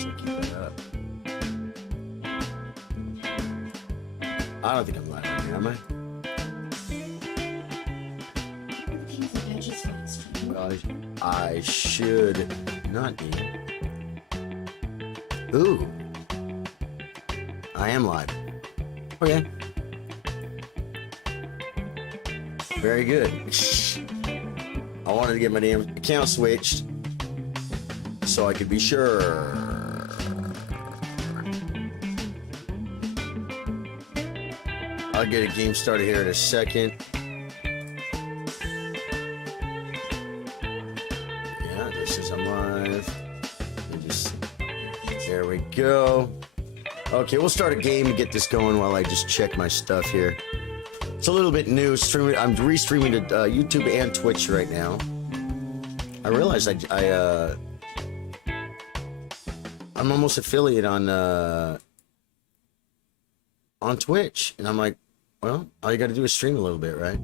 as I keep that up. I don't think I'm live on here, am I? Well, I should not be. Ooh. I am live. Okay. Very good. I wanted to get my damn account switched so I could be sure. I'll get a game started here in a second. Yeah, this is I'm live. There we go. Okay, we'll start a game to get this going while I just check my stuff here. It's a little bit new. I'm restreaming to YouTube and Twitch right now. I realized I'm almost affiliate on Twitch, and I'm like, well, all you got to do is stream a little bit, right?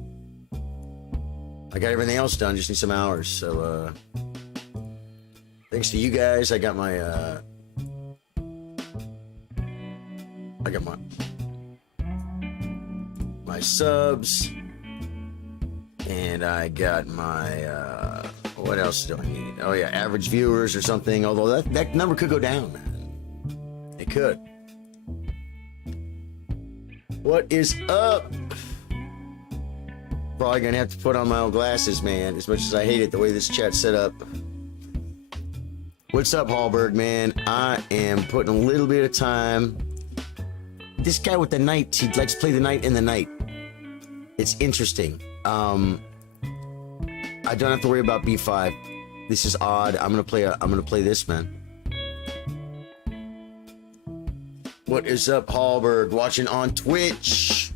I got everything else done, just need some hours. So thanks to you guys, I got my my subs, and I got my what else do I need? Oh yeah, average viewers or something. Although that number could go down, man. It could. What is up? Probably gonna have to put on my own glasses, man. As much as I hate it, the way this chat's set up. What's up, Hallberg, man? I am putting a little bit of time. This guy with the knight, he likes to play the knight in the night. It's interesting. I don't have to worry about b5. This is odd. I'm gonna play this, man. What is up, Hallberg? Watching on Twitch.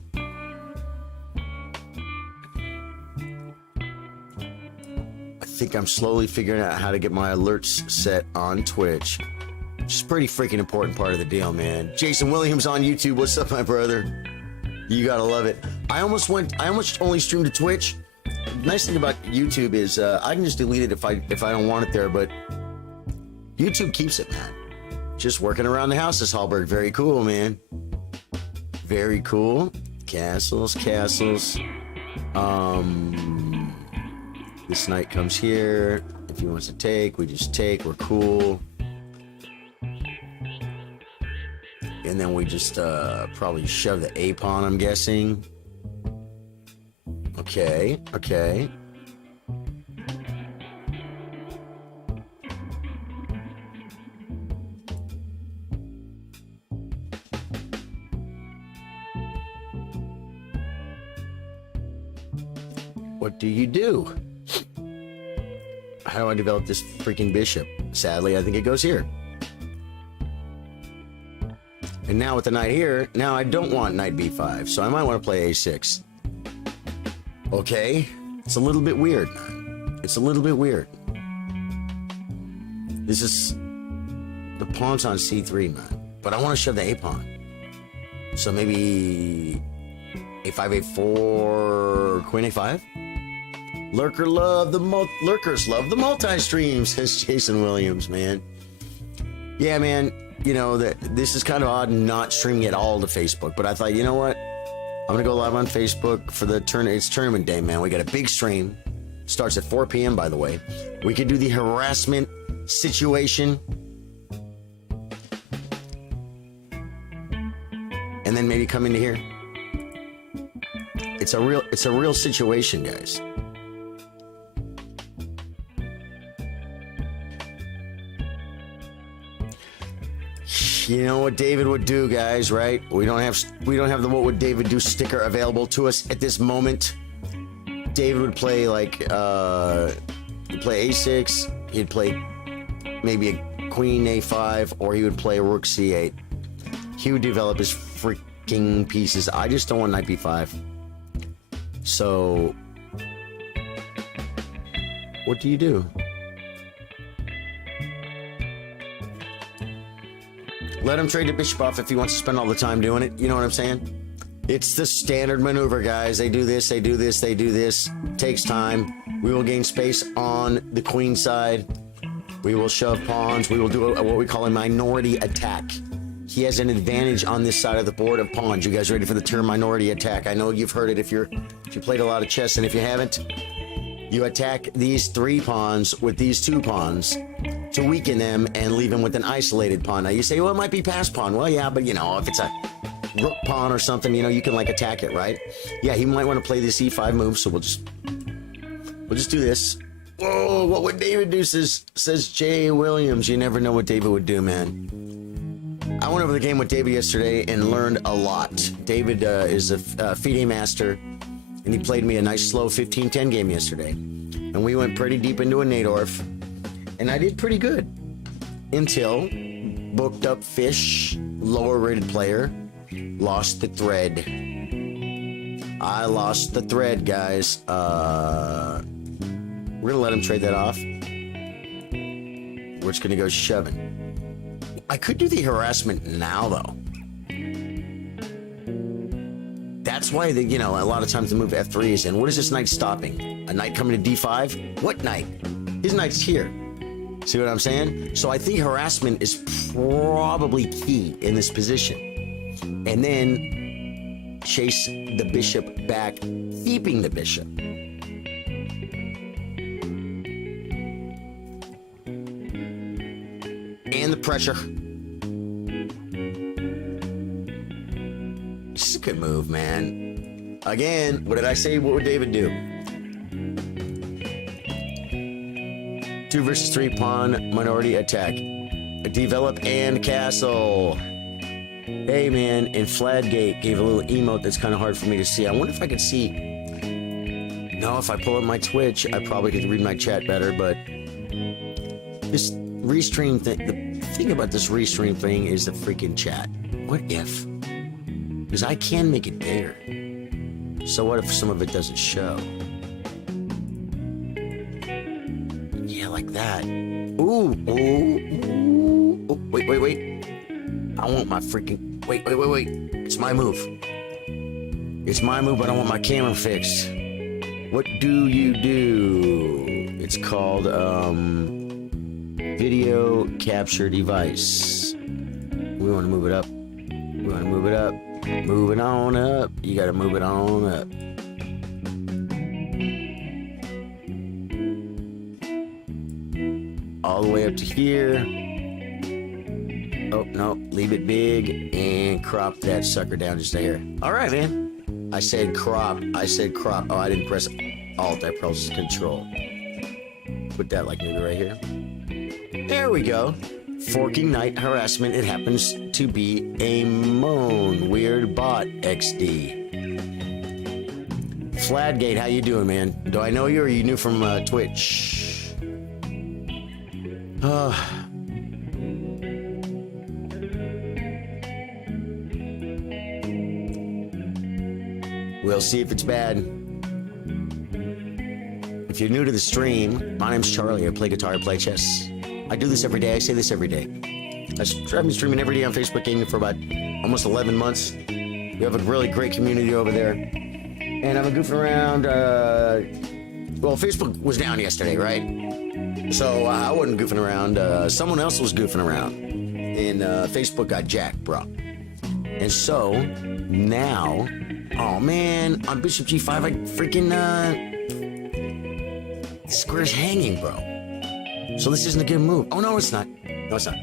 I think I'm slowly figuring out how to get my alerts set on Twitch. Which is a pretty freaking important part of the deal, man. Jason Williams on YouTube. What's up, my brother? You gotta love it. I almost only streamed to Twitch. The nice thing about YouTube is I can just delete it if I don't want it there, but YouTube keeps it, man. Just working around the house, this Hallberg. Very cool, man. Very cool. Castles. This knight comes here. If he wants to take, we just take. We're cool. And then we just probably shove the A pawn, I'm guessing. Okay. What do you do? How do I develop this freaking bishop? Sadly, I think it goes here. And now with the knight here, now I don't want knight b5, so I might want to play a6. Okay, it's a little bit weird, man. It's a little bit weird. This is... the pawn's on c3, man. But I want to shove the a pawn. So maybe... a5, a4, queen a5? Lurkers love the multi-streams, says Jason Williams, man. Yeah, man. You know, this is kind of odd not streaming at all to Facebook, but I thought, you know what? I'm gonna go live on Facebook for the it's tournament day, man. We got a big stream. Starts at 4 p.m. by the way. We could do the harassment situation. And then maybe come into here. It's a real situation, guys. You know what David would do, guys, right? We don't have the what would David do sticker available to us at this moment. David would play like he'd play a6, he'd play maybe a queen a5, or he would play a rook c8. He would develop his freaking pieces. I just don't want knight b5. So what do you do? Let him trade the bishop off if he wants to spend all the time doing it. You know what I'm saying? It's the standard maneuver, guys. They do this, they do this, they do this. Takes time. We will gain space on the queen side. We will shove pawns. We will do what we call a minority attack. He has an advantage on this side of the board of pawns. You guys ready for the term minority attack? I know you've heard it if you played a lot of chess, and if you haven't, you attack these 3 pawns with these 2 pawns to weaken them and leave them with an isolated pawn. Now you say, well, it might be pass pawn. Well, yeah, but if it's a rook pawn or something, you can like attack it, right? Yeah, he might want to play this e5 move, so we'll just do this. Whoa, what would David do, says Jay Williams. You never know what David would do, man. I went over the game with David yesterday and learned a lot. David is a FIDE master, and he played me a nice slow 15-10 game yesterday. And we went pretty deep into a Nadorf, and I did pretty good until booked up fish, lower rated player, lost the thread. I lost the thread, guys. We're gonna let him trade that off. We're just gonna go shoving. I could do the harassment now, though. That's why a lot of times the move F3 is in. What is this knight stopping? A knight coming to D5? What knight? His knight's here. See what I'm saying? So I think harassment is probably key in this position. And then chase the bishop back, keeping the bishop. And the pressure. This is a good move, man. Again, what did I say? What would David do? 2 versus 3 pawn minority attack. Develop and castle. Hey, man, and Fladgate gave a little emote that's kind of hard for me to see. I wonder if I could see. No, if I pull up my Twitch, I probably could read my chat better, but this restream thing, the thing about this restream thing is the freaking chat. What if? Because I can make it bigger. So what if some of it doesn't show? Yeah, like that. Ooh, ooh, ooh. Oh, wait. I want my freaking... Wait. It's my move. It's my move, but I want my camera fixed. What do you do? It's called, video capture device. We want to move it up. Move it on up. You got to move it on up. All the way up to here. Oh, no. Leave it big and crop that sucker down just a hair. All right, man. I said crop. Oh, I didn't press Alt. I pressed Control. Put that like maybe right here. There we go. Forking Knight harassment. It happens to be a moan. Weird bot XD. Fladgate, how you doing, man? Do I know you or are you new from Twitch? We'll see if it's bad. If you're new to the stream, my name's Charlie. I play guitar, I play chess. I do this every day. I say this every day. I've been streaming every day on Facebook Gaming for about almost 11 months. We have a really great community over there. And I've been goofing around. Well, Facebook was down yesterday, right? So I wasn't goofing around. Someone else was goofing around. And Facebook got jacked, bro. And so now, oh man, on Bishop G5, I freaking, the square's hanging, bro. So this isn't a good move. Oh, no, it's not. No, it's not.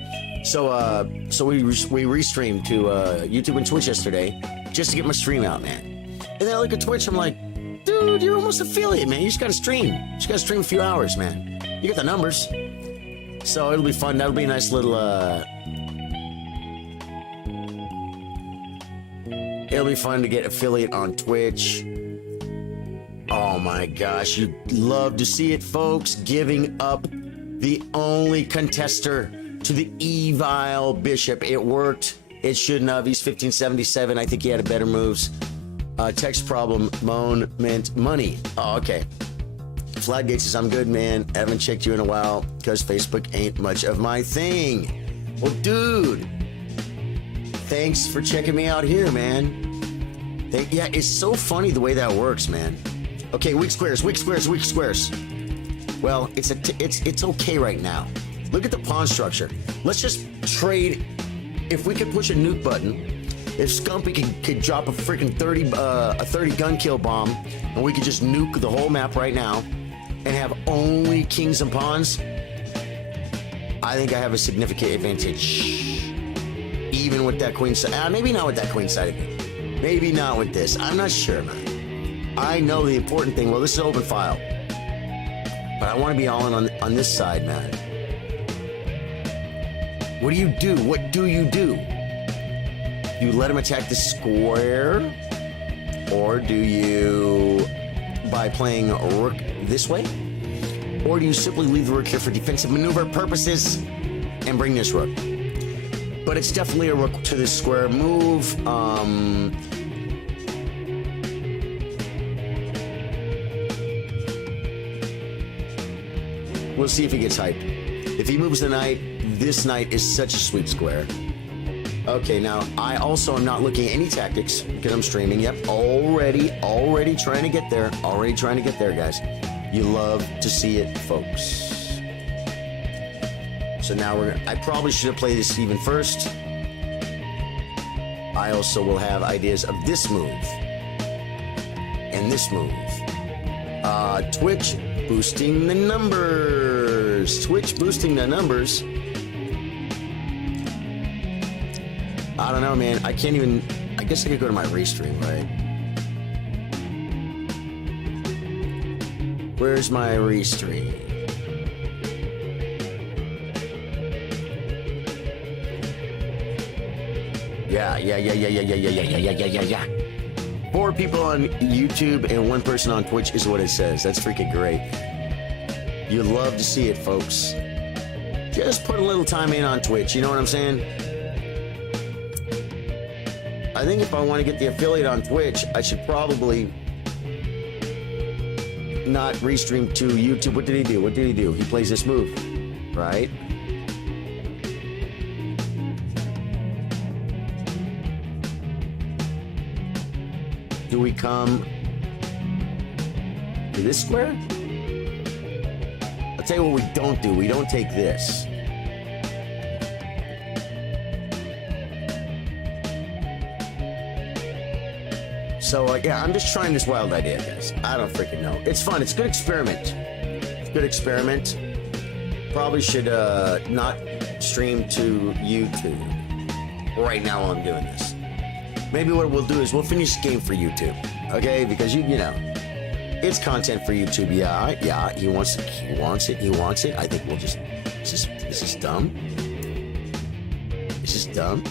So we restreamed to YouTube and Twitch yesterday just to get my stream out, man. And then I look at Twitch, I'm like, dude, you're almost affiliate, man. You just got to stream. You just got to stream a few hours, man. You got the numbers. So it'll be fun. That'll be a nice little, it'll be fun to get affiliate on Twitch. Oh my gosh, you'd love to see it, folks. Giving up the only contester to the evil bishop. It worked. It shouldn't have. He's 1577. I think he had better moves. Text problem. Moan meant money. Oh, okay. Fladgate says, I'm good, man. I haven't checked you in a while because Facebook ain't much of my thing. Well, dude, thanks for checking me out here, man. Yeah, it's so funny the way that works, man. Okay, weak squares. Well, it's okay right now. Look at the pawn structure. Let's just trade. If we could push a nuke button, if Scumpy could drop a freaking 30 gun kill bomb, and we could just nuke the whole map right now, and have only kings and pawns, I think I have a significant advantage. Even with that queen side. Maybe not with that queen side again. Maybe not with this. I'm not sure, man. I know the important thing. Well, this is open file. But I want to be all in on this side, man. What do you do? What do you do? Do you let him attack the square? Or do you, by playing rook this way? Or do you simply leave the rook here for defensive maneuver purposes and bring this rook? But it's definitely a rook to this square move. We'll see if he gets hyped. If he moves the knight, this knight is such a sweet square. Okay, now I also am not looking at any tactics because I'm streaming. Yep, already trying to get there. Already trying to get there, guys. You love to see it, folks. So now I probably should have played this even first. I also will have ideas of this move. And this move. Twitch boosting the numbers. Twitch boosting the numbers. I don't know, man. I can't even... I guess I could go to my restream, right? Where's my restream? Yeah. 4 people on YouTube and 1 person on Twitch is what it says. That's freaking great. You love to see it, folks. Just put a little time in on Twitch. You know what I'm saying? I think if I want to get the affiliate on Twitch, I should probably not restream to YouTube. What did he do? He plays this move, right? Do we come to this square? I'll tell you what we don't do. We don't take this. So, yeah, I'm just trying this wild idea, guys. I don't freaking know. It's fun. It's a good experiment. Probably should not stream to YouTube right now while I'm doing this. Maybe what we'll do is we'll finish the game for YouTube, okay? Because you know, it's content for YouTube. Yeah. He wants it. I think we'll just. This is dumb. This is dumb.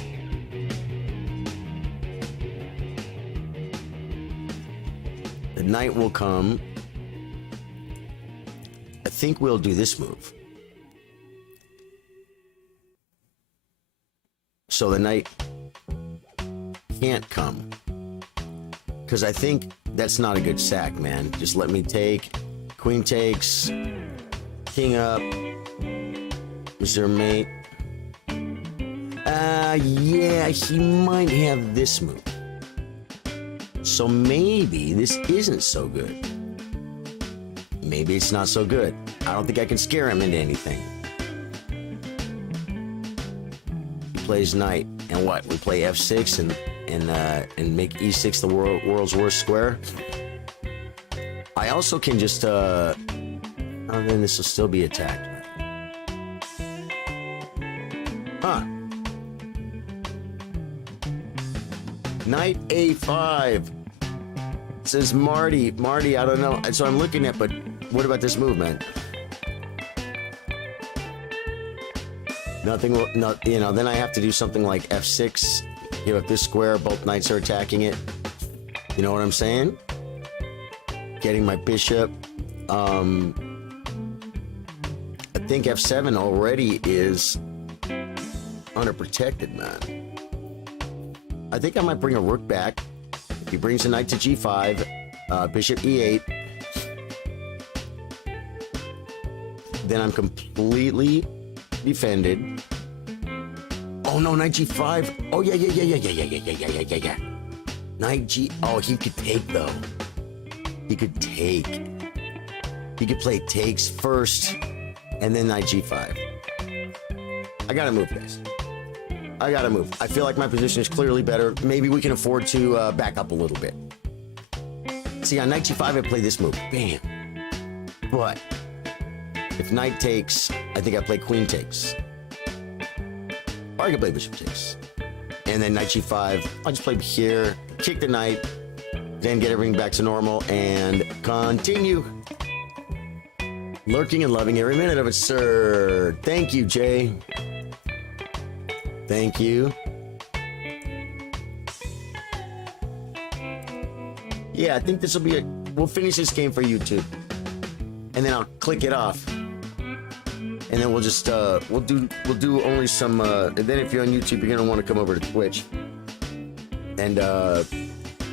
The knight will come. I think we'll do this move. So the knight can't come. Because I think that's not a good sack, man. Just let me take. Queen takes. King up. Is there a mate? Yeah, he might have this move. So maybe this isn't so good. Maybe it's not so good. I don't think I can scare him into anything. He plays knight, and what? We play f6 and make e6 the world's worst square. I also can just oh, then this will still be attacked. Huh. Knight a5. It says Marty, I don't know. So I'm looking at, but what about this move, man? Nothing will, not, you know, then I have to do something like f6, give up this square, both knights are attacking it. You know what I'm saying? Getting my bishop. I think f7 already is unprotected, man. I think I might bring a rook back. He brings a knight to g5, bishop e8. Then I'm completely defended. Oh no, knight g5. Oh yeah. Knight g. Oh, he could take though. He could take. He could play takes first, and then knight g5. I gotta move, guys. I gotta move. I feel like my position is clearly better. Maybe we can afford to back up a little bit. See, on knight g5, I play this move. Bam. But if knight takes, I think I play queen takes. Or I can play bishop takes. And then knight g5, I'll just play here, kick the knight, then get everything back to normal, and continue. Lurking and loving every minute of it, sir. Thank you, Jay. Thank you. Yeah, I think this will be we'll finish this game for YouTube. And then I'll click it off. And then we'll just, we'll do only some, and then if you're on YouTube, you're gonna want to come over to Twitch. And,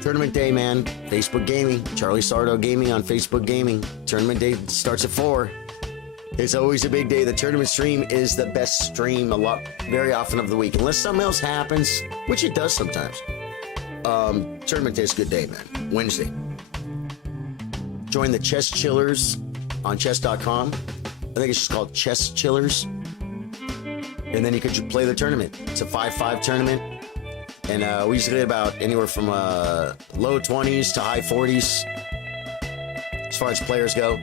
tournament day, man. Facebook Gaming. Charly Sardo Gaming on Facebook Gaming. Tournament day starts at 4. It's always a big day. The tournament stream is the best stream very often of the week. Unless something else happens, which it does sometimes. Tournament day is a good day, man. Wednesday. Join the Chess Chillers on chess.com. I think it's just called Chess Chillers. And then you could play the tournament. It's a 5-5 tournament. And we usually get about anywhere from low 20s to high 40s as far as players go.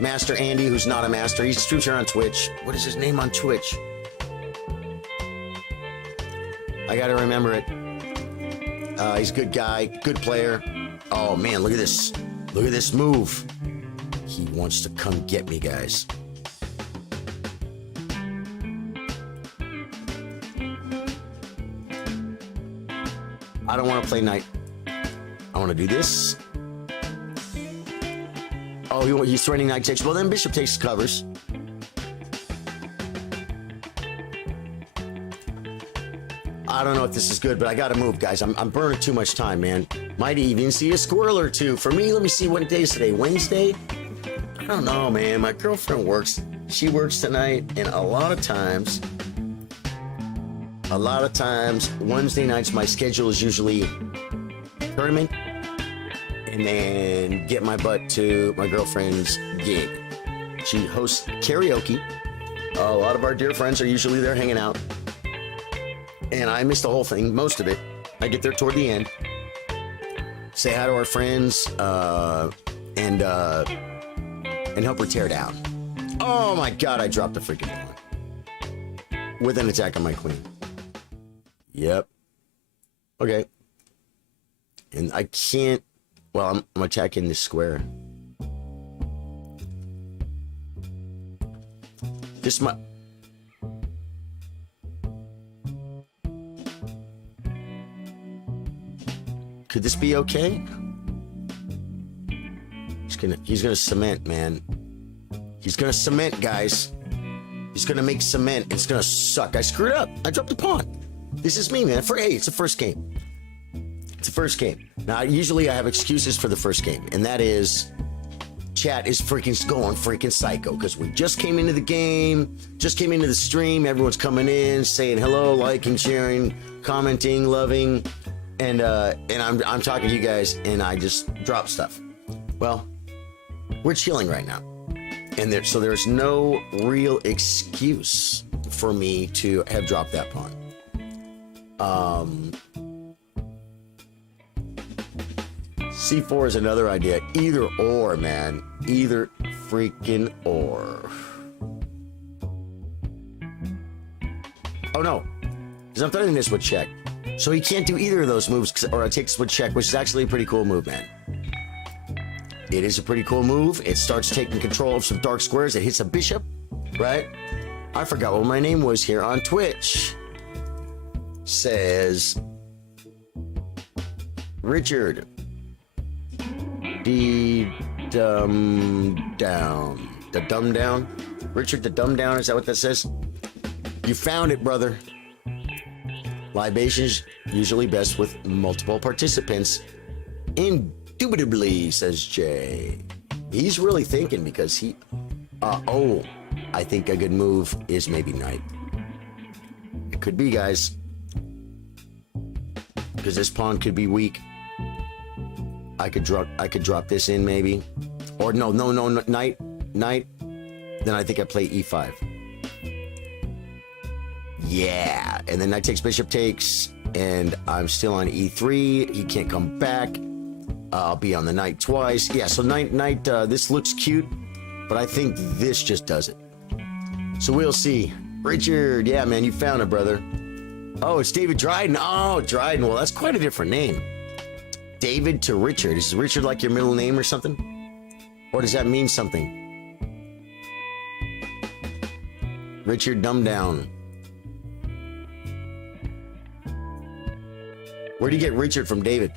Master Andy, who's not a master, he's a streamer here on Twitch. What is his name on Twitch? I gotta remember it. He's a good guy, good player. Oh man, look at this. Look at this move. He wants to come get me, guys. I don't want to play knight. I want to do this. Oh, he's threatening knight takes. Well, then bishop takes covers. I don't know if this is good, but I got to move, guys. I'm burning too much time, man. Might even see a squirrel or two. For me, let me see what day is today. Wednesday? I don't know, man. My girlfriend works. She works tonight, and a lot of times, Wednesday nights, my schedule is usually tournament and then get my butt to my girlfriend's gig. She hosts karaoke. A lot of our dear friends are usually there hanging out. And I miss the whole thing, most of it. I get there toward the end, say hi to our friends, and help her tear down. Oh my God, I dropped the freaking pawn with an attack on my queen. Yep. Okay. And I can't... Well, I'm attacking this square. This might... Could this be okay? He's gonna cement, man. He's gonna cement, guys. He's gonna make cement. It's gonna suck. I screwed up. I dropped the pawn. This is me, man. Hey, it's the first game. It's the first game. Now, usually I have excuses for the first game, and that is chat is going freaking psycho because we just came into the game, just came into the stream. Everyone's coming in, saying hello, liking, sharing, commenting, loving, and I'm talking to you guys, and I just drop stuff. Well, we're chilling right now, and so there's no real excuse for me to have dropped that pawn. C4 is another idea. Either or, man. Either freaking or. Oh no, because I'm threatening this with check. So he can't do either of those moves, or I take this with check, which is actually a pretty cool move, man. It is a pretty cool move. It starts taking control of some dark squares. It hits a bishop, right? I forgot what my name was here on Twitch. Says Richard the dumb down. Richard the dumb down, is that what that says? You found it, brother. Libations usually best with multiple participants. Indubitably, says Jay. He's really thinking because he I think a good move is maybe knight. It could be, guys. Because this pawn could be weak. I could drop this in maybe. Or no, knight. Then I think I play e5. Yeah, and then knight takes, bishop takes, and I'm still on e3. He can't come back. I'll be on the knight twice. Yeah, so knight, this looks cute, but I think this just does it. So we'll see. Richard, yeah, man, you found it, brother. Oh, it's David Dryden. Oh, Dryden. Well, that's quite a different name. David to Richard. Is Richard like your middle name or something? Or does that mean something? Richard, dumb down. Where do you get Richard from David?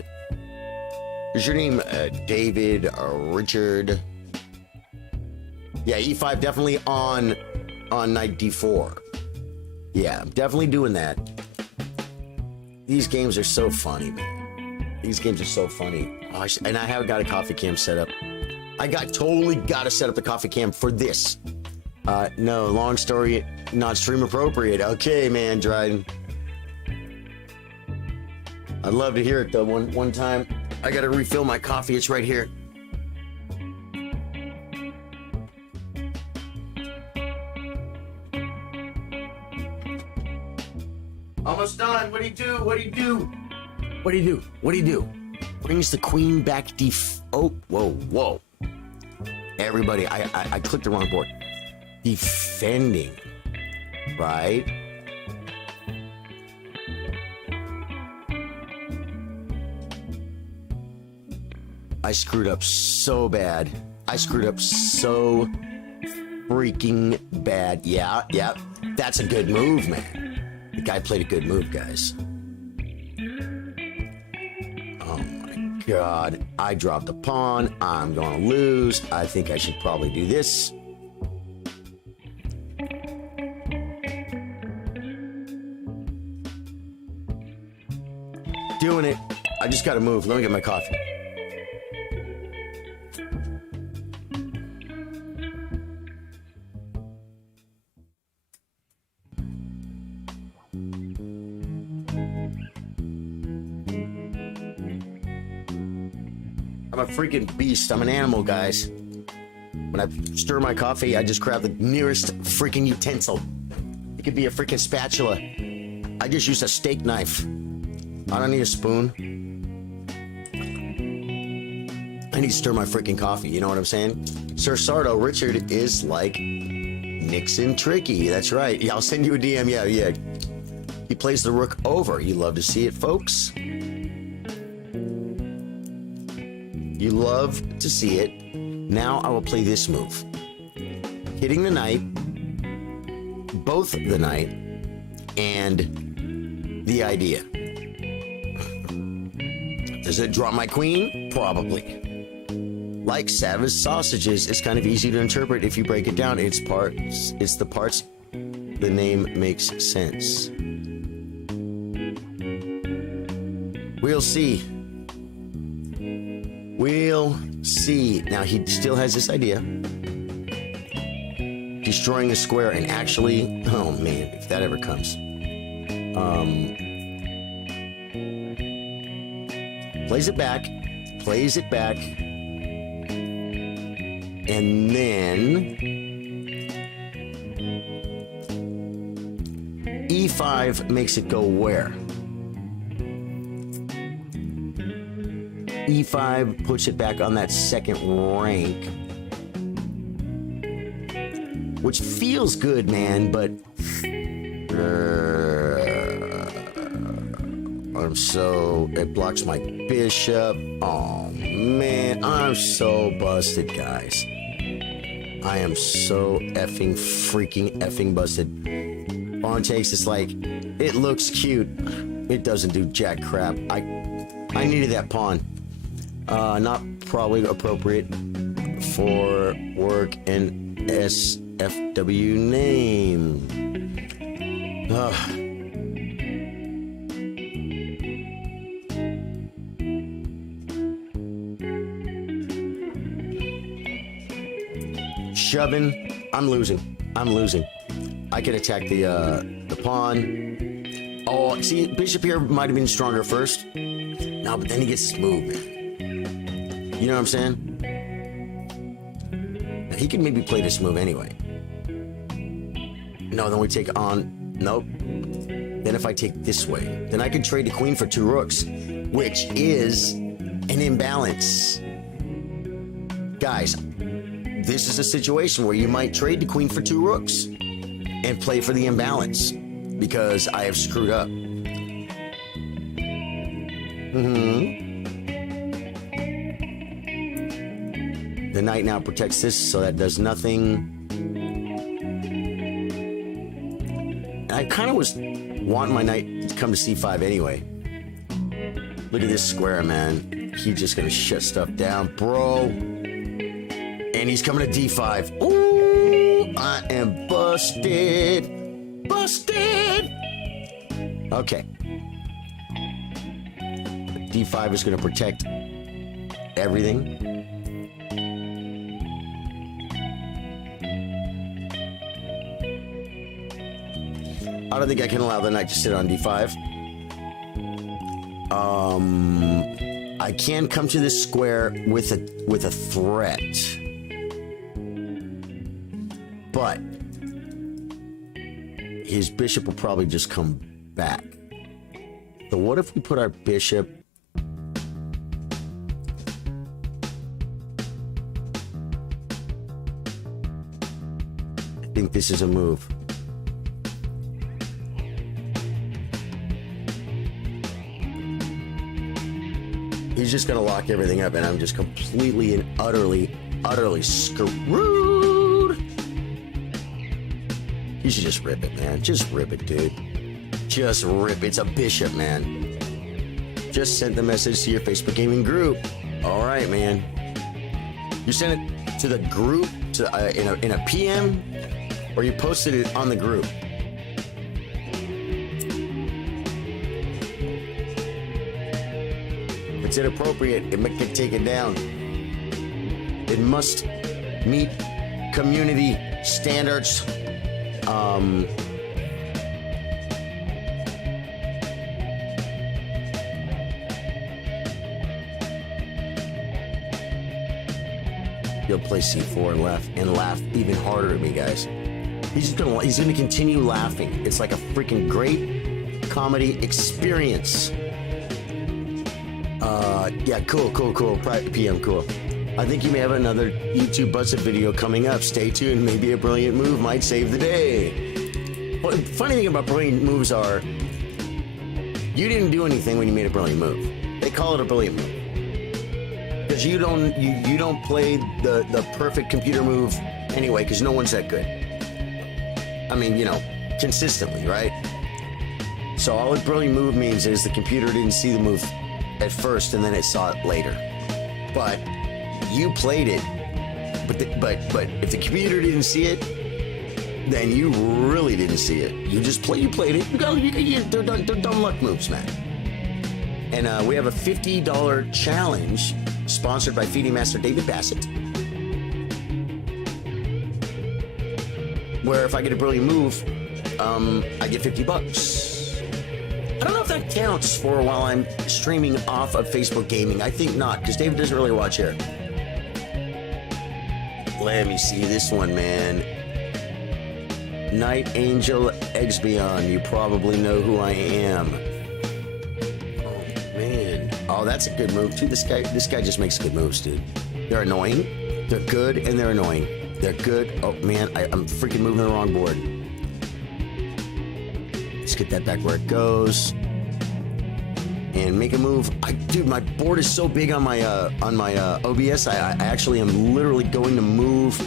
Is your name David or Richard? Yeah, e5 definitely on knight d4. Yeah, I'm definitely doing that. These games are so funny, man. These games are so funny. Oh, and I haven't got a coffee cam set up. I totally got to set up the coffee cam for this. No, long story, not stream appropriate. Okay, man, Dryden. I'd love to hear it though. One time, I got to refill my coffee. It's right here. Almost done. What do you do? What do you do? What do you do? What do you do? Brings the queen back. Oh, whoa. Everybody, I clicked the wrong board. Defending, right? I screwed up so bad. I screwed up so freaking bad. Yeah. That's a good move, man. The guy played a good move, guys. Oh my God. I dropped a pawn. I'm gonna lose. I think I should probably do this. Doing it. I just gotta move. Let me get my coffee. I'm a freaking beast. I'm an animal, guys. When I stir my coffee, I just grab the nearest freaking utensil. It could be a freaking spatula. I just use a steak knife. I don't need a spoon. I need to stir my freaking coffee. You know what I'm saying? Sir Sardo, Richard is like Nixon tricky. That's right. Yeah, I'll send you a DM. Yeah. He plays the rook over. You love to see it, folks. You love to see it. Now I will play this move. Hitting the knight, both the knight, and the idea. Does it draw my queen? Probably. Like Savage sausages, it's kind of easy to interpret if you break it down. It's the parts the name makes sense. We'll see. We'll see. Now he still has this idea. Destroying a square and actually, oh man, if that ever comes. Plays it back, and then e5 makes it go where? e5 puts it back on that second rank, which feels good, man, but it blocks my bishop. Oh man, I'm so busted, guys. I am so freaking busted. Pawn takes, it's like, it looks cute. It doesn't do jack crap. I needed that pawn. Not probably appropriate for work and SFW name. Shoving. I'm losing. I can attack the pawn. Oh, see, bishop here might have been stronger first. No, but then he gets this move, man. You know what I'm saying? Now, he can maybe play this move anyway. No, then we take on Nope. Then if I take this way, then I can trade the queen for 2 rooks, which is an imbalance. Guys, this is a situation where you might trade the queen for 2 rooks and play for the imbalance because I have screwed up. The knight now protects this, so that does nothing. I kind of was wanting my knight to come to c5 anyway. Look at this square, man. He's just gonna shut stuff down, bro. And he's coming to d5. Ooh, I am busted. Busted. Okay. d5 is gonna protect everything. I don't think I can allow the knight to sit on d5. I can come to this square with a threat, but his bishop will probably just come back. So what if we put our bishop? I think this is a move. He's just gonna lock everything up, and I'm just completely and utterly screwed. You should just rip it, man. Just rip it, dude. Just rip. It's a bishop, man. Just sent the message to your Facebook gaming group. All right, man. You sent it to the group in a PM, or you posted it on the group. It's inappropriate. It can take it down. It must meet community standards. He'll play c4 and laugh even harder at me, guys. He's gonna continue laughing. It's like a freaking great comedy experience. Yeah, cool. Private PM, cool. I think you may have another YouTube busted video coming up. Stay tuned. Maybe a brilliant move might save the day. Well, the funny thing about brilliant moves are, you didn't do anything when you made a brilliant move. They call it a brilliant move because you don't play the perfect computer move anyway, because no one's that good. I mean, consistently, right? So all a brilliant move means is the computer didn't see the move at first and then it saw it later, but you played it. But if the computer didn't see it, then you really didn't see it. You played it. They're dumb luck moves, man. And we have a $50 challenge sponsored by Feeding Master David Bassett, where if I get a brilliant move, I get $50. I don't know if that counts for while I'm streaming off of Facebook Gaming. I think not, because David doesn't really watch here. Let me see this one, man. Night Angel Exbion. You probably know who I am. Oh, man. Oh, that's a good move, too. This guy just makes good moves, dude. They're annoying. They're good, and they're annoying. They're good. Oh, man, I'm freaking moving the wrong board. Let's get that back where it goes and make a move. Dude, my board is so big on my OBS. I actually am literally going to move.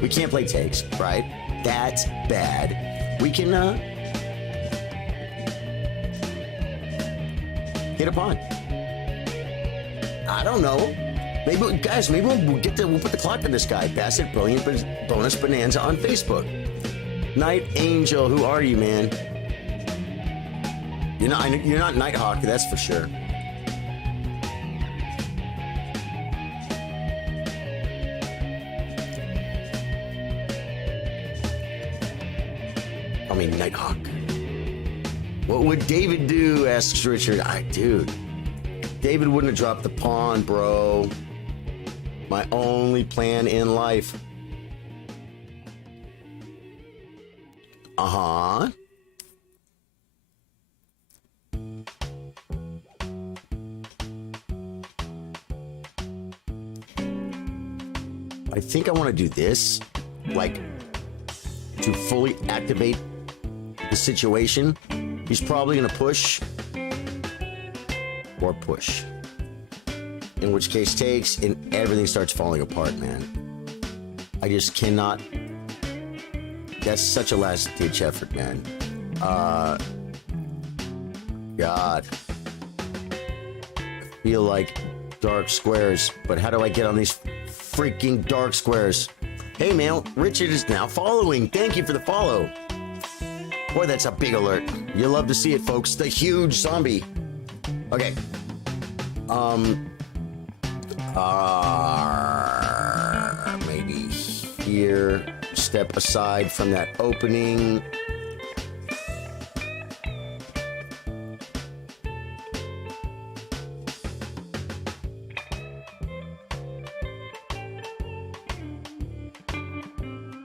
We can't play takes, right? That's bad. We can hit a pawn. I don't know. Maybe we'll put the clock on this guy. Bassett Brilliant Bonus Bonanza on Facebook. Night Angel, who are you, man? You're not Nighthawk, that's for sure. I mean, Nighthawk. What would David do? Asks Richard. Dude, David wouldn't have dropped the pawn, bro. My only plan in life. I think I want to do this, like, to fully activate the situation. He's probably going to push or push. In which case takes, and everything starts falling apart, man. I just cannot. That's such a last-ditch effort, man. God. I feel like dark squares, but how do I get on these freaking dark squares? Hey, man, Richard is now following. Thank you for the follow. Boy, that's a big alert. You love to see it, folks. The huge zombie. Okay. Maybe here. Step aside from that opening.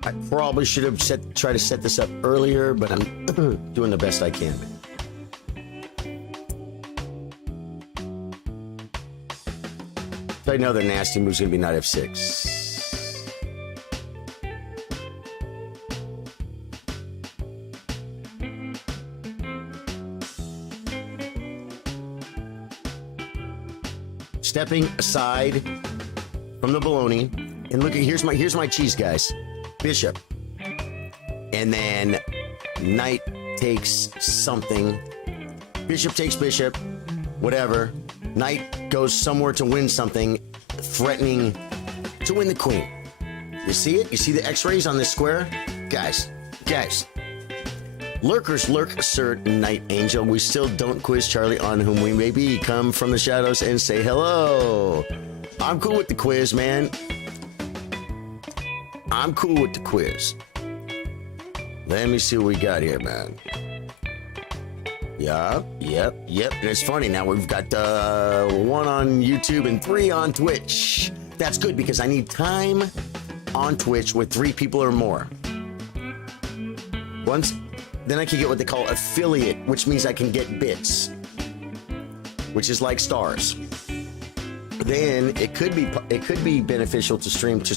I probably should have tried to set this up earlier, but I'm doing the best I can. I know the nasty move's gonna be knight f6. Stepping aside from the baloney, and look at here's my cheese, guys. Bishop, and then knight takes something. Bishop takes bishop, whatever. Knight goes somewhere to win something, threatening to win the queen. You see it? You see the X-rays on this square, guys? Lurkers lurk, Sir Night Angel. We still don't quiz Charlie on whom we may be. Come from the shadows and say hello. I'm cool with the quiz, man. I'm cool with the quiz. Let me see what we got here, man. Yep. And it's funny, now we've got 1 on YouTube and 3 on Twitch. That's good because I need time on Twitch with 3 people or more. Then I can get what they call affiliate, which means I can get bits, which is like stars. Then it could be beneficial to stream to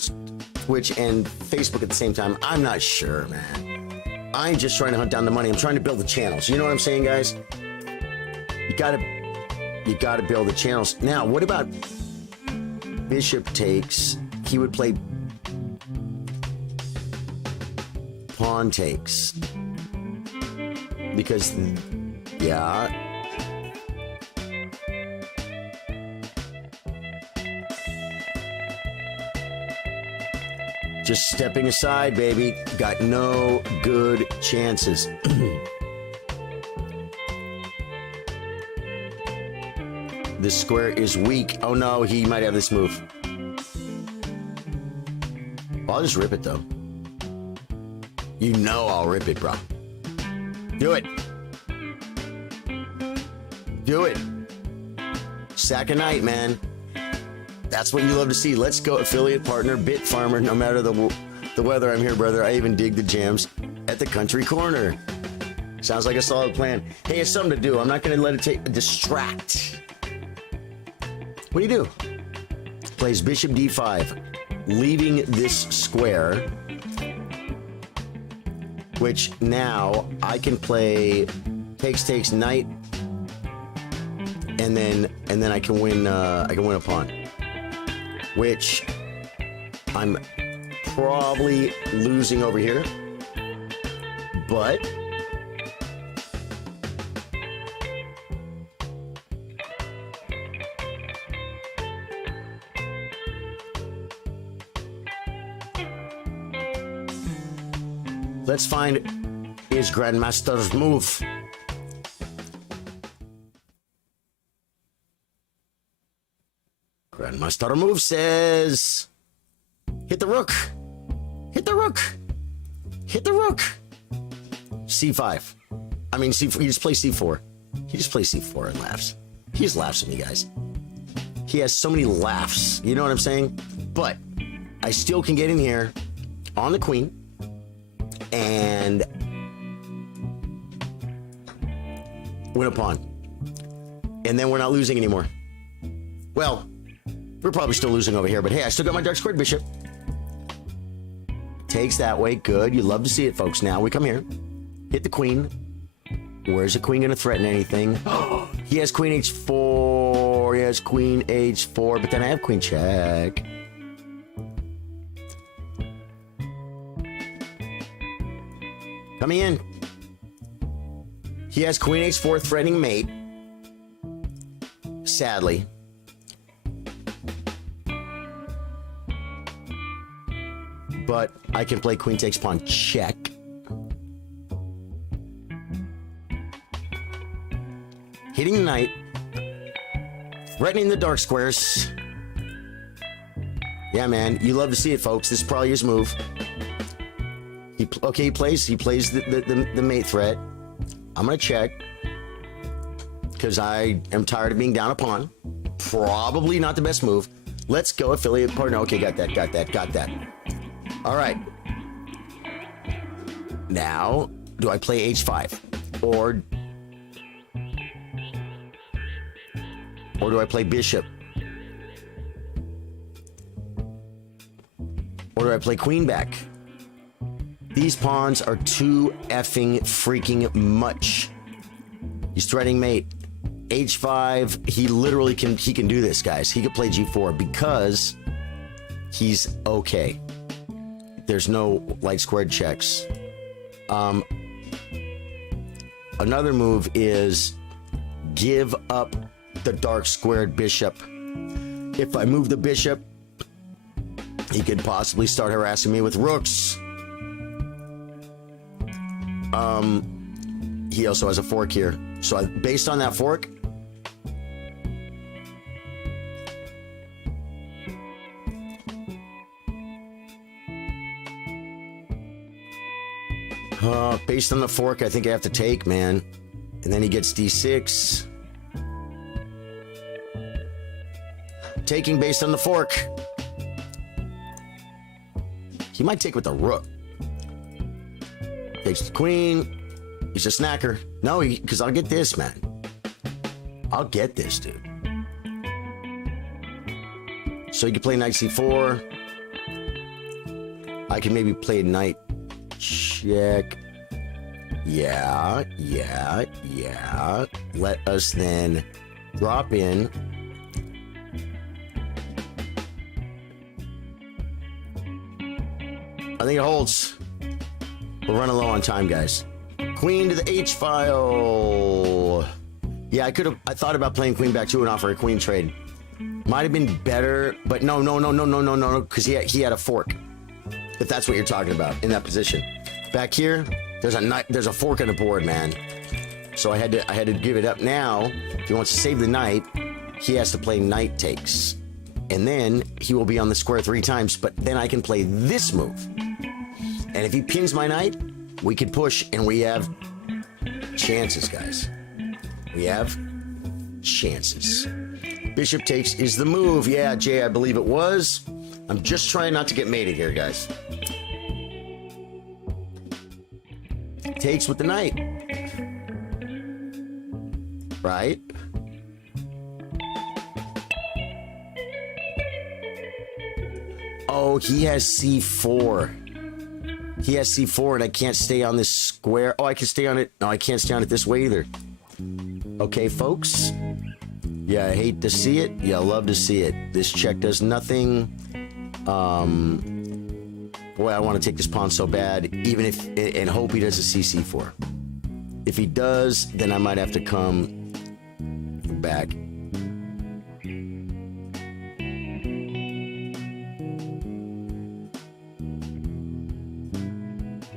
Twitch and Facebook at the same time. I'm not sure, man. I'm just trying to hunt down the money. I'm trying to build the channels. You know what I'm saying, guys? You gotta build the channels. Now, what about bishop takes? He would play pawn takes. Because, yeah. Just stepping aside, baby. Got no good chances. This square is weak. Oh no, he might have this move. I'll just rip it though. You know I'll rip it, bro. Do it. Do it. Sack a knight, man. That's what you love to see. Let's go, affiliate partner, bit farmer. No matter the weather, I'm here, brother. I even dig the jams at the country corner. Sounds like a solid plan. Hey, it's something to do. I'm not going to let it distract. What do you do? Plays bishop d5, leaving this square, which now I can play takes knight, and then I can win a pawn, which I'm probably losing over here, but let's find his Grandmaster's move. Grandmaster move says, hit the rook. Hit the rook. Hit the rook. C5. I mean, he just plays C4. He just plays C4 and laughs. He just laughs at me, guys. He has so many laughs. You know what I'm saying? But I still can get in here on the queen and win a pawn. And then we're not losing anymore. Well, we're probably still losing over here, but hey, I still got my dark squared bishop. Takes that way. Good. You love to see it, folks. Now we come here. Hit the queen. Where's the queen going to threaten anything? He has queen h4. He has queen h4. But then I have queen check. Coming in. He has queen h4 threatening mate. Sadly. But I can play queen takes pawn check. Hitting the knight. Threatening the dark squares. Yeah, man. You love to see it, folks. This is probably his move. He plays the mate threat. I'm going to check. Because I am tired of being down a pawn. Probably not the best move. Let's go affiliate partner. Okay, got that. All right. Now, do I play h5? Or do I play bishop? Or do I play queen back? These pawns are too effing freaking much. He's threatening mate. h5, he literally can do this, guys. He could play g4 because he's okay. There's no light squared checks. Another move is give up the dark squared bishop. If I move the bishop, he could possibly start harassing me with rooks. He also has a fork here. So based on that fork, based on the fork, I think I have to take, man. And then he gets d6. Taking based on the fork. He might take with the rook. Takes the queen. He's a snacker. No, because I'll get this, man. I'll get this, dude. So you can play knight c4. I can maybe play knight check. Yeah. Let us then drop in. I think it holds. We're running low on time, guys. Queen to the H file. Yeah, I thought about playing queen back too and offer a queen trade. Might have been better, but no, because he had a fork. If that's what you're talking about in that position. Back here, there's a fork on the board, man. So I had to give it up now. If he wants to save the knight, he has to play knight takes. And then he will be on the square 3 times, but then I can play this move. And if he pins my knight, we could push, and we have chances, guys. We have chances. Bishop takes is the move. Yeah, Jay, I believe it was. I'm just trying not to get mated here, guys. Takes with the knight. Right? Oh, he has c4. He has c4 and I can't stay on this square. Oh, I can stay on it. No, I can't stay on it this way either. Okay, folks. Yeah, I hate to see it. Yeah, I love to see it. This check does nothing. Boy, I want to take this pawn so bad, even if, and hope he does a c4. If he does, then I might have to come back.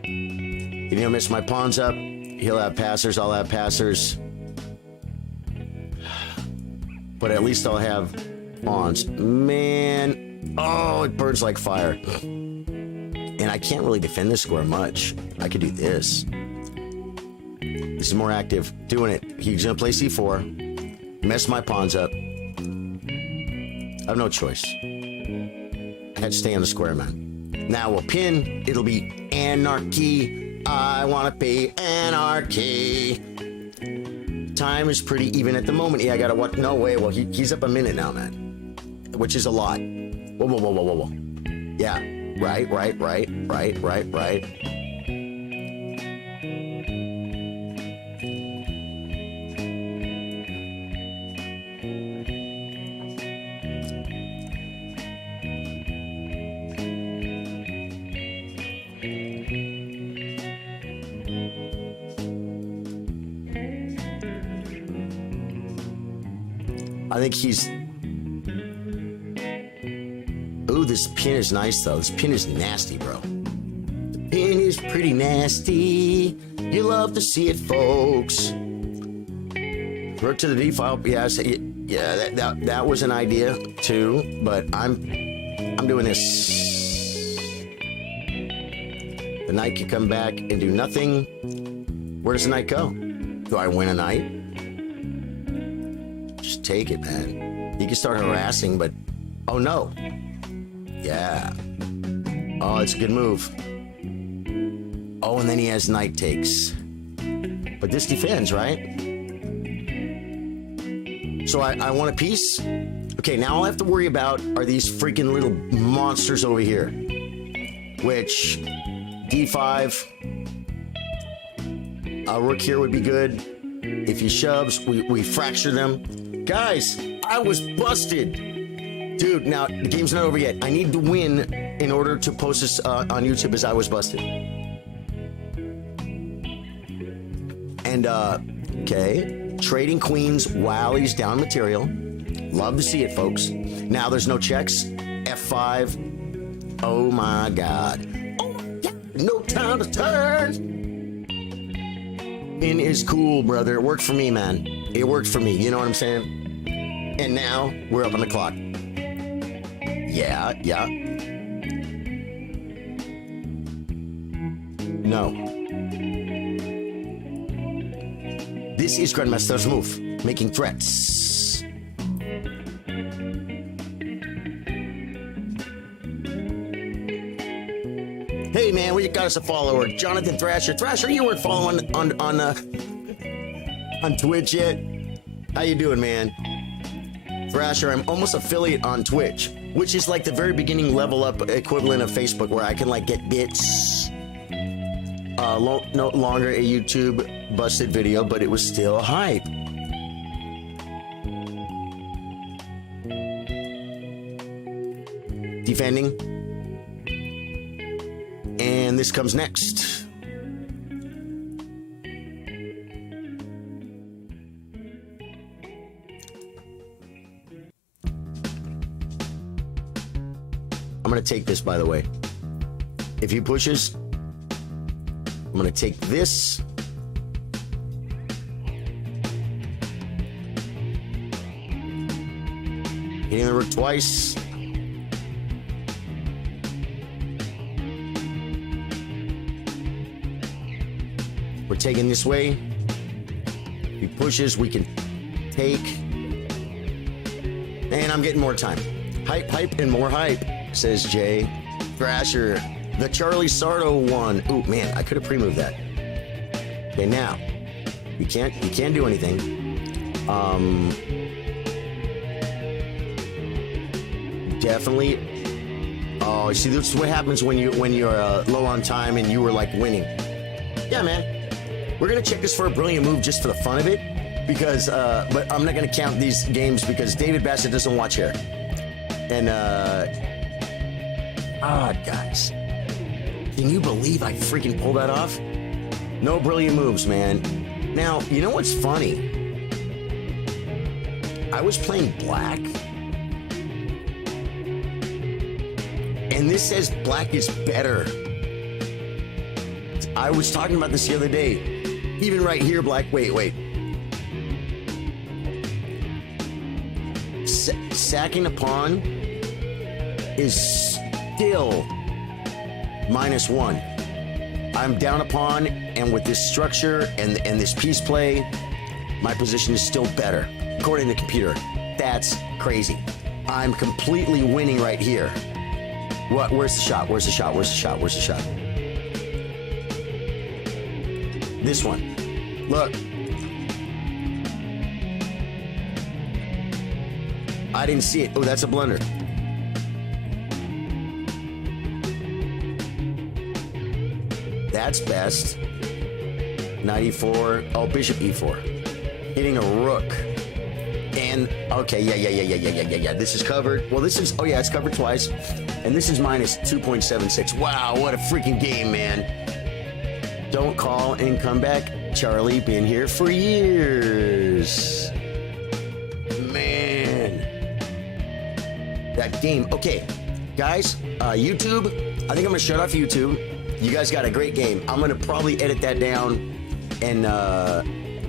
If he'll miss my pawns up, he'll have passers, I'll have passers. But at least I'll have pawns. Man, oh, it burns like fire. And I can't really defend this square much. I could do this. This is more active. Doing it. He's gonna play c4. Mess my pawns up. I have no choice. I had to stay on the square, man. Now we'll pin. It'll be anarchy. I want to be anarchy. Time is pretty even at the moment. Yeah, I gotta what? No way. Well, he's up a minute now, man. Which is a lot. Whoa. Yeah. Right. I think he's... Ooh, this pin is nice, though. This pin is nasty, bro. The pin is pretty nasty. You love to see it, folks. Root to the D file. Yeah, that was an idea, too. But I'm doing this. The knight can come back and do nothing. Where does the knight go? Do I win a knight? Just take it, man. You can start harassing, but... Oh, no. Yeah. Oh, it's a good move. Oh, and then he has knight takes. But this defends, right? So I want a piece. Okay, now all I have to worry about are these freaking little monsters over here. Which, D5. A rook here would be good. If he shoves, we fracture them. Guys, I was busted. Dude, now, the game's not over yet. I need to win in order to post this on YouTube as I was busted. And, okay. Trading queens while he's down material. Love to see it, folks. Now there's no checks. F5. Oh, my God. Oh, my God. No time to turn. Pin is cool, brother. It worked for me, man. It worked for me. You know what I'm saying? And now, we're up on the clock. Yeah. No. This is Grandmaster's move, making threats. Hey man, we got us a follower, Jonathan Thrasher. Thrasher, you weren't following on Twitch yet? How you doing, man? Thrasher, I'm almost affiliate on Twitch, which is like the very beginning level up equivalent of Facebook, where I can like get bits. No longer a YouTube busted video, but it was still hype. Defending. And this comes next. I'm gonna take this, by the way. If he pushes, I'm gonna take this. Hitting the rook twice. We're taking this way. If he pushes, we can take. And I'm getting more time. Hype, and more hype, says Jay. Thrasher, the Charly Sardo one. Ooh, man, I could have pre-moved that. Okay, now, you can't do anything. Definitely. Oh, see, this is what happens when you're low on time and you were like winning. Yeah, man. We're gonna check this for a brilliant move just for the fun of it, because but I'm not gonna count these games because David Bassett doesn't watch here. And guys, can you believe I freaking pulled that off? No brilliant moves, man. Now, you know what's funny? I was playing black, and this says black is better. I was talking about this the other day. Even right here, black, wait. Sacking a pawn is still -1. I'm down a pawn, and with this structure and this piece play, my position is still better, according to the computer. That's crazy. I'm completely winning right here. What? Where's the shot? Where's the shot? Where's the shot? Where's the shot? This one. Look. I didn't see it. Oh, that's a blunder. That's best. 94. Oh, bishop e4. Hitting a rook. And, okay, yeah. This is covered. Well, this is, oh yeah, it's covered twice. And this is minus 2.76. Wow, what a freaking game, man. Don't call and come back. Charly, been here for years. Man. That game. Okay, guys, YouTube, I think I'm going to shut off YouTube. You guys got a great game. I'm going to probably edit that down and,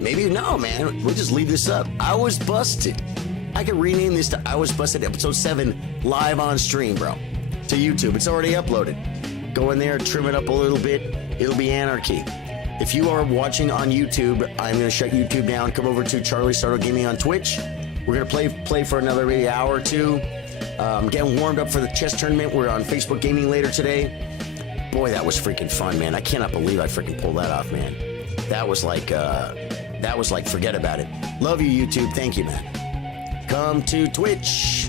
maybe no, man. We'll just leave this up. I was busted. I could rename this to I Was Busted Episode 7 live on stream, bro. To YouTube. It's already uploaded. Go in there, trim it up a little bit. It'll be anarchy. If you are watching on YouTube, I'm going to shut YouTube down. Come over to Charly Sardo Gaming on Twitch. We're going to play for another maybe hour or two. Getting warmed up for the chess tournament. We're on Facebook Gaming later today. Boy, that was freaking fun, man. I cannot believe I freaking pulled that off, man. That was like, forget about it. Love you, YouTube. Thank you, man. Come to Twitch.